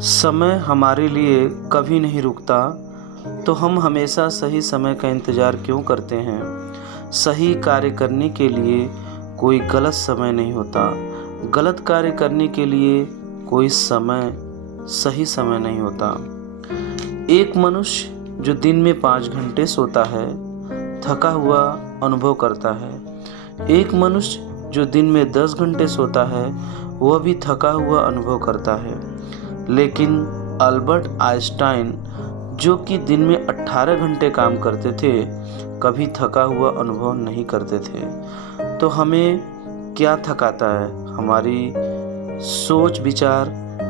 समय हमारे लिए कभी नहीं रुकता, तो हम हमेशा सही समय का इंतज़ार क्यों करते हैं। सही कार्य करने के लिए कोई गलत समय नहीं होता, गलत कार्य करने के लिए कोई सही समय नहीं होता। एक मनुष्य जो दिन में 5 घंटे सोता है, थका हुआ अनुभव करता है। एक मनुष्य जो दिन में 10 घंटे सोता है, वह भी थका हुआ अनुभव करता है। लेकिन अल्बर्ट आइंस्टाइन, जो कि दिन में 18 घंटे काम करते थे, कभी थका हुआ अनुभव नहीं करते थे। तो हमें क्या थकाता है? हमारी सोच विचार,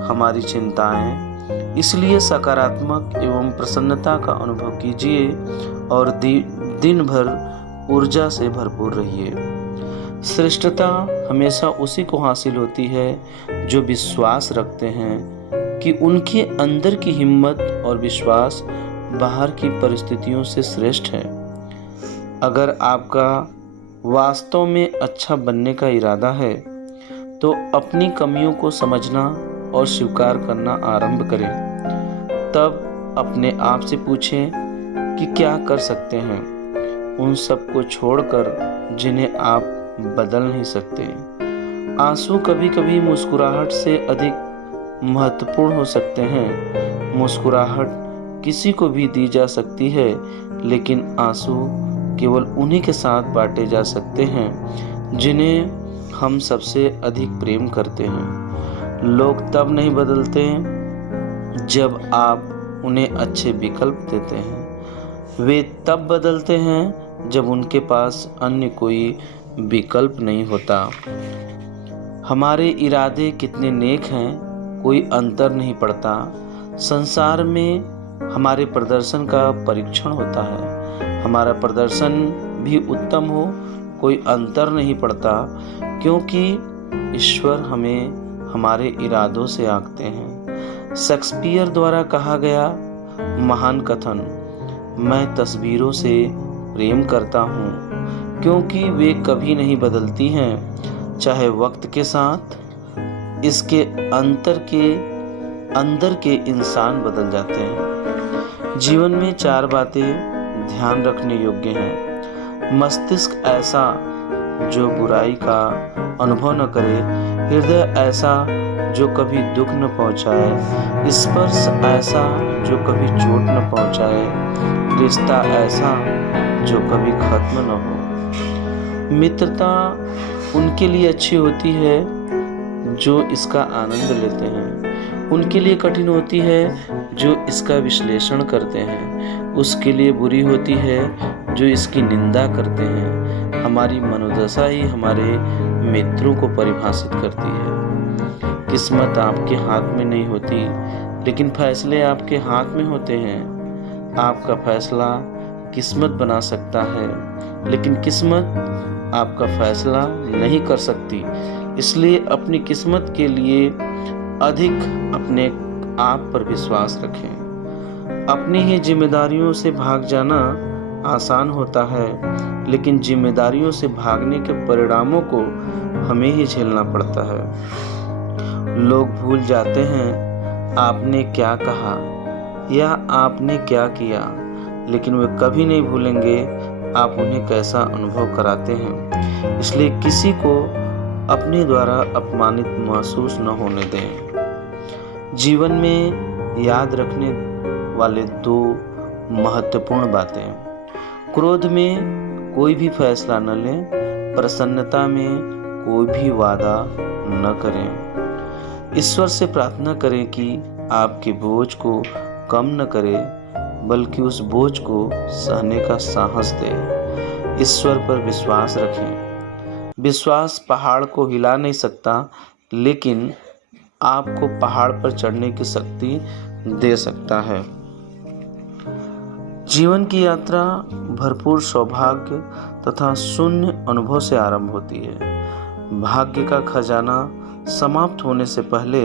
हमारी चिंताएं। इसलिए सकारात्मक एवं प्रसन्नता का अनुभव कीजिए और दिन भर ऊर्जा से भरपूर रहिए। श्रेष्ठता हमेशा उसी को हासिल होती है जो विश्वास रखते हैं कि उनके अंदर की हिम्मत और विश्वास बाहर की परिस्थितियों से श्रेष्ठ है। अगर आपका वास्तव में अच्छा बनने का इरादा है, तो अपनी कमियों को समझना और स्वीकार करना आरंभ करें। तब अपने आप से पूछें कि क्या कर सकते हैं, उन सब को छोड़कर जिन्हें आप बदल नहीं सकते। आंसू कभी कभी मुस्कुराहट से अधिक महत्वपूर्ण हो सकते हैं। मुस्कुराहट किसी को भी दी जा सकती है, लेकिन आंसू केवल उन्हीं के साथ बांटे जा सकते हैं जिन्हें हम सबसे अधिक प्रेम करते हैं। लोग तब नहीं बदलते जब आप उन्हें अच्छे विकल्प देते हैं, वे तब बदलते हैं जब उनके पास अन्य कोई विकल्प नहीं होता। हमारे इरादे कितने नेक हैं, कोई अंतर नहीं पड़ता। संसार में हमारे प्रदर्शन का परीक्षण होता है। हमारा प्रदर्शन भी उत्तम हो, कोई अंतर नहीं पड़ता, क्योंकि ईश्वर हमें हमारे इरादों से आंकते हैं। शेक्सपियर द्वारा कहा गया महान कथन, मैं तस्वीरों से प्रेम करता हूँ क्योंकि वे कभी नहीं बदलती हैं, चाहे वक्त के साथ इसके अंदर के इंसान बदल जाते हैं। जीवन में 4 बातें ध्यान रखने योग्य हैं। मस्तिष्क ऐसा जो बुराई का अनुभव न करे, हृदय ऐसा जो कभी दुख न पहुंचाए, स्पर्श ऐसा जो कभी चोट न पहुंचाए, रिश्ता ऐसा जो कभी खत्म न हो। मित्रता उनके लिए अच्छी होती है जो इसका आनंद लेते हैं, उनके लिए कठिन होती है जो इसका विश्लेषण करते हैं, उसके लिए बुरी होती है जो इसकी निंदा करते हैं। हमारी मनोदशा ही हमारे मित्रों को परिभाषित करती है। किस्मत आपके हाथ में नहीं होती, लेकिन फैसले आपके हाथ में होते हैं। आपका फैसला किस्मत बना सकता है, लेकिन किस्मत आपका फैसला नहीं कर सकती। इसलिए अपनी किस्मत के लिए अधिक अपने आप पर विश्वास रखें। अपनी ही जिम्मेदारियों से भाग जाना आसान होता है, लेकिन जिम्मेदारियों से भागने के परिणामों को हमें ही झेलना पड़ता है। लोग भूल जाते हैं आपने क्या कहा या आपने क्या किया, लेकिन वे कभी नहीं भूलेंगे आप उन्हें कैसा अनुभव कराते हैं। इसलिए किसी को अपने द्वारा अपमानित महसूस न होने दें। जीवन में याद रखने वाले 2 महत्वपूर्ण बातें, क्रोध में कोई भी फैसला न लें, प्रसन्नता में कोई भी वादा न करें। ईश्वर से प्रार्थना करें कि आपके बोझ को कम न करे, बल्कि उस बोझ को सहने का साहस दे। ईश्वर पर विश्वास रखें। विश्वास पहाड़ को हिला नहीं सकता, लेकिन आपको पहाड़ पर चढ़ने की शक्ति दे सकता है। जीवन की यात्रा भरपूर सौभाग्य तथा शून्य अनुभव से आरंभ होती है। भाग्य का खजाना समाप्त होने से पहले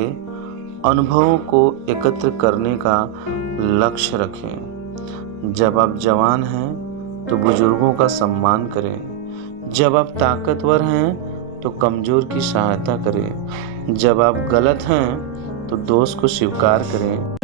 अनुभवों को एकत्र करने का लक्ष्य रखें। जब आप जवान हैं तो बुजुर्गों का सम्मान करें। जब आप ताकतवर हैं तो कमजोर की सहायता करें। जब आप गलत हैं तो दोष को स्वीकार करें